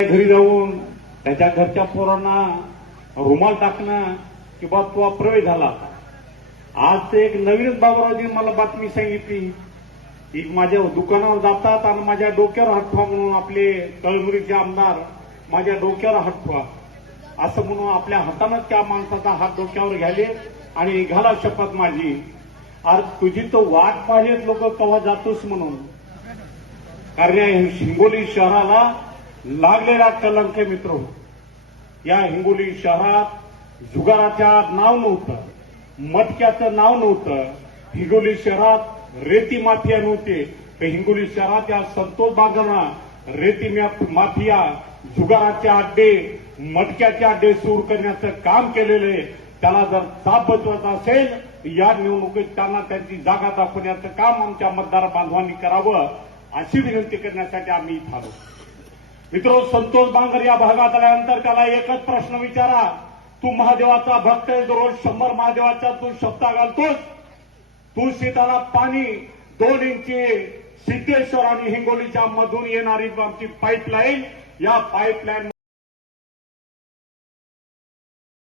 घरी जाऊन त्याच्या घरच्या पोरांना रुमाल टाकणं किंवा तो प्रवेश झाला. आज एक नवीनच बाबूरावजी मला बातमी सांगितली की माझ्या दुकानावर जातात आणि माझ्या डोक्यावर हात ठेवा म्हणून आपले तळमुरीचे आमदार माझ्या डोक्यावर हात ठेवा असं म्हणून आपल्या हातानंच त्या माणसाचा हात डोक्यावर घ्याले आणि घाला शपथ माझी. आज तुझी तो वाट पाहिजेत लोक केव्हा जातोस म्हणून. कारण या हिंगोली शहराला लागलेला कलंक मित्र. या हिंगोली शहरात जुगाराच्या नाव नव्हतं, मटक्याचं नाव नव्हतं, हिंगोली शहरात रेती माफिया नव्हते. हिंगोली शहरात या संतोष बागना रेती माफिया, जुगाराचे अड्डे, मटक्याचे अड्डे सुरू करण्याचं काम केलेलं आहे. त्याला जर चाप बसवायचा असेल या निवडणुकीत त्यांना त्यांची जागा दाखवण्याचं काम आमच्या मतदार बांधवांनी करावं अशी विनंती करण्यासाठी आम्ही इथं आलो. मित्रो, संतोष बांगर या भागात आल्यानंतर त्याला एकच प्रश्न विचारा. तू महादेवाचा भक्त आहे, दररोज 100 महादेवाचा तू शब्द घालतोस. तू शेताला पाणी 2 इंची सिद्धेश्वर आणि हिंगोलीच्या मधून येणारी आमची पाईपलाईन, या पाईपलाईन